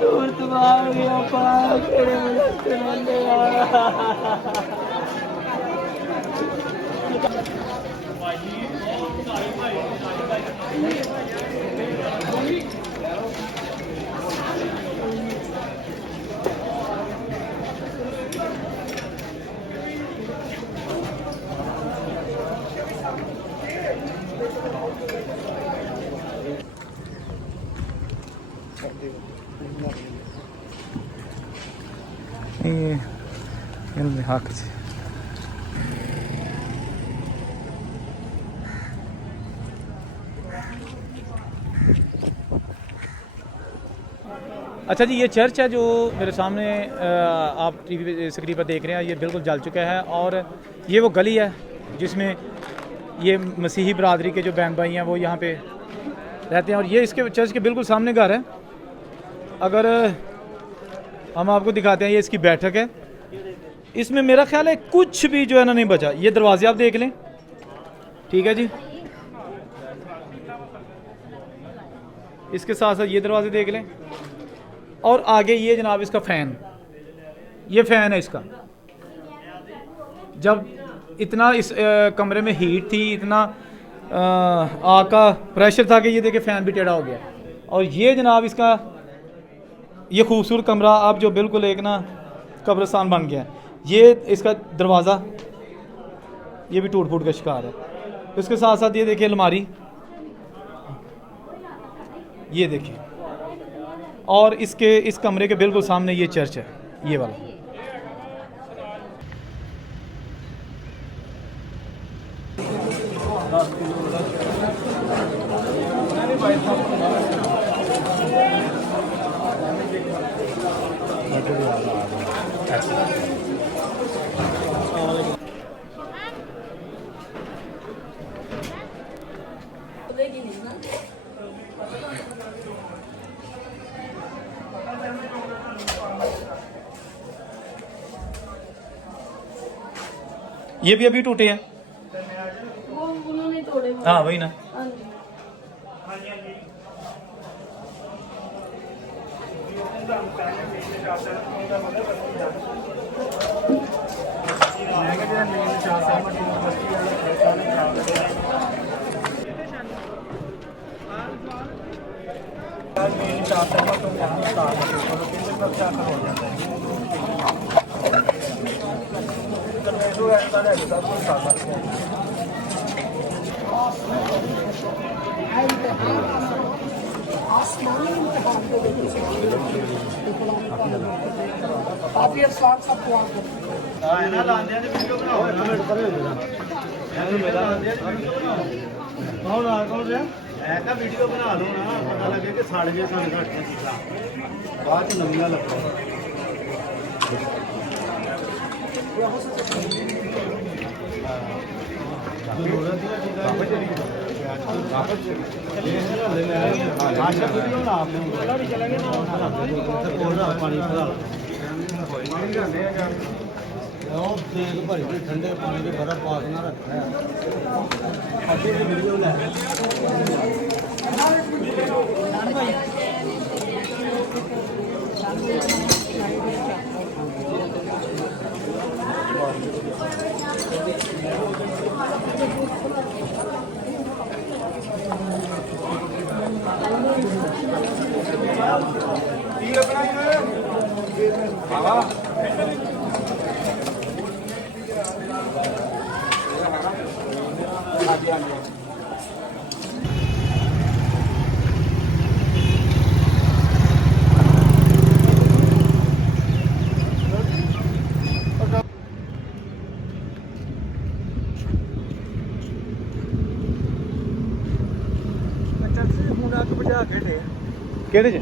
दूर तबाह गया पाक तेरे मुझसे बंदे ilmi hak च अच्छा जी, ये चर्च है जो मेरे सामने आप टीवी पे स्क्रीन पर देख रहे हैं, ये बिल्कुल जल चुका है। और ये वो गली है जिसमें ये मसीही बरादरी के जो बहन भाई हैं वो यहाँ पे रहते हैं। और ये इसके चर्च के बिल्कुल सामने घर है। अगर हम आपको दिखाते हैं, ये इसकी बैठक है। इसमें मेरा ख्याल है कुछ भी जो है ना नहीं बचा। ये दरवाजे आप देख लें, ठीक है जी। इसके साथ साथ ये दरवाजे देख लें। और आगे ये जनाब इसका फ़ैन, ये फ़ैन है इसका। जब इतना इस कमरे में हीट थी, इतना आग का प्रेशर था कि ये देखे फ़ैन भी टेढ़ा हो गया। और ये जनाब इसका ये खूबसूरत कमरा अब जो बिल्कुल एक ना कब्रिस्तान बन गया है। ये इसका दरवाज़ा ये भी टूट फूट का शिकार है। इसके साथ साथ ये देखिए अलमारी, ये देखिए। और इसके इस कमरे के बिल्कुल सामने ये चर्च है, ये वाला। ये भी अभी टूटे हैं, वो उन्होंने तोड़े। हाँ वही ना। वीडियो बना लो ना, पता लगे कि साढ़े छे साढ़े बाद नवीना लगता है। ठंडे पानी के बर्फ पास ना रखना है। ਕਿਹੜੇ ਚ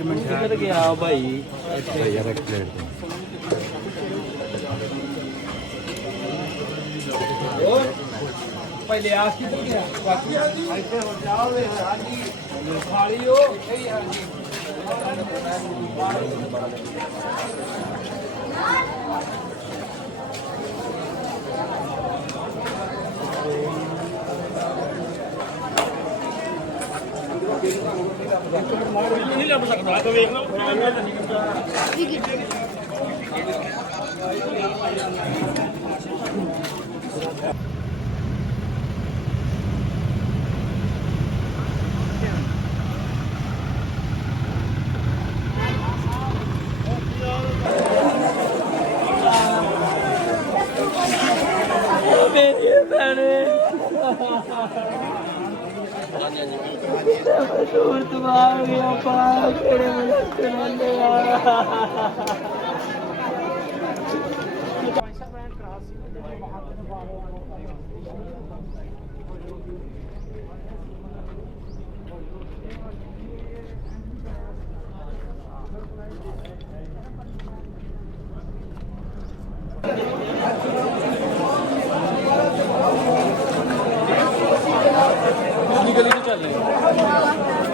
ਇੱਕ ਮਿੰਟ ਕਿੱਧਰ ਗਿਆ ਭਾਈ ਯਾਰ ਇੱਕ ਪਲੇਟ ਪਹਿਲੇ ਆਸ ਕਿੱਧਰ ਗਿਆ ਬਾਕੀ ਇੱਥੇ ਹੋ ਜਾਓਗੇ ਹਾਂਜੀ ਖਾਲੀ ਹੋ ਸਹੀ ਹਾਂਜੀ ਨਹੀਂ ਲੱਭ ਸਕਦਾ ਤਾਂ ਵੇਖ ਲਓ मेरी बहने मशहूर तबाह गया पाकड़े मुझे गली में चल रहे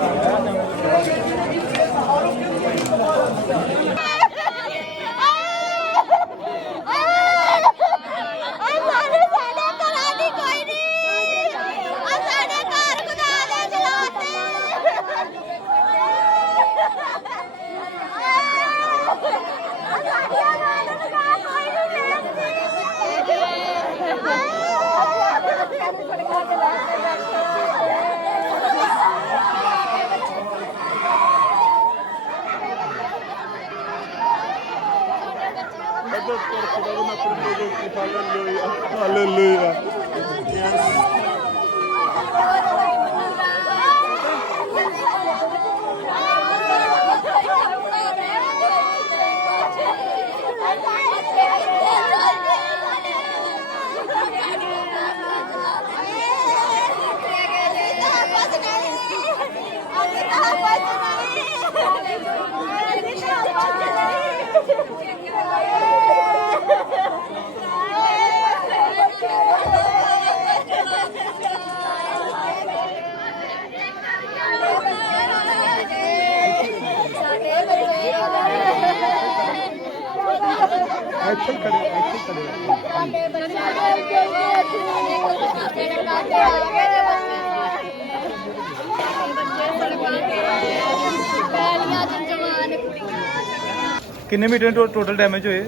कितने मीटर टोटल डैमेज हुए?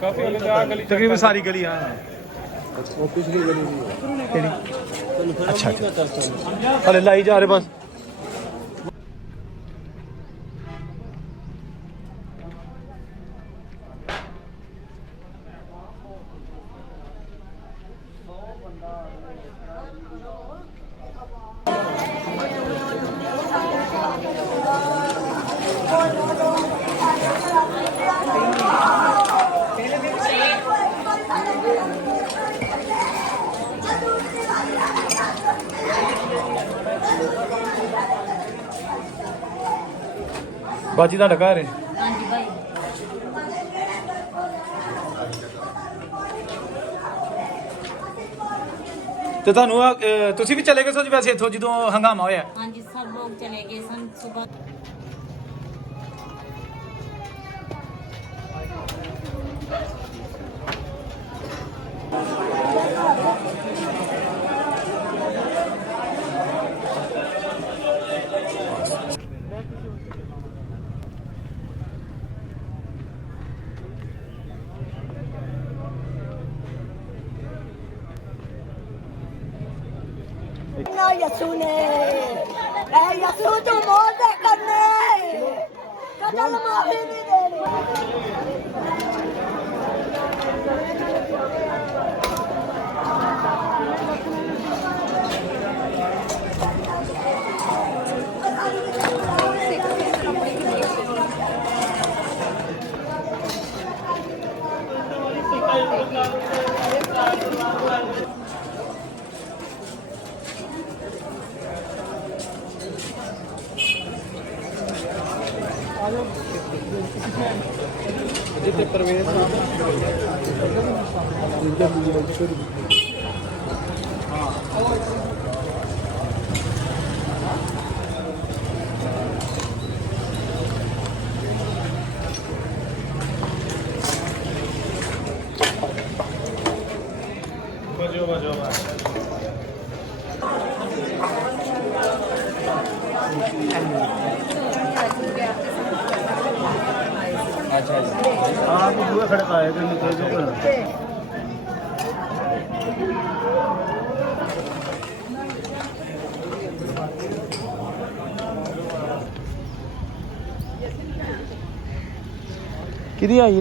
काफी तकरीबन सारी गली। हाँ पिछली गली अच्छा अच्छा अरे लाई जा रहे बस। ਬਾਜੀ ਤੁਹਾਡਾ ਘਰ ਹੈ? ਹਾਂਜੀ ਭਾਈ ਤੇ ਤੁਹਾਨੂੰ ਤੁਸੀਂ ਵੀ ਚਲੇ ਗਏ ਸੋ ਜੀ ਵੈਸੇ ਇੱਥੋਂ ਜਦੋਂ ਹੰਗਾਮਾ ਹੋਇਆ? ਹਾਂਜੀ ਸਭ ਲੋग ਚਲੇ ਗਏ ਸਨ ਸੁਬह ना यसू ने ए यसू तू मोर दे करने कदल माफी नहीं देनी ਜਿੱਥੇ ਪ੍ਰਵੇਸ਼ ਵਜੋ ਅੱਛਾ ਜੀ ਆਪ ਦੂਏ ਖੜੇ ਪਾਏ ਤੇ ਨਿਕਲ ਜੋ ਕਿਹਦੀ ਆਈ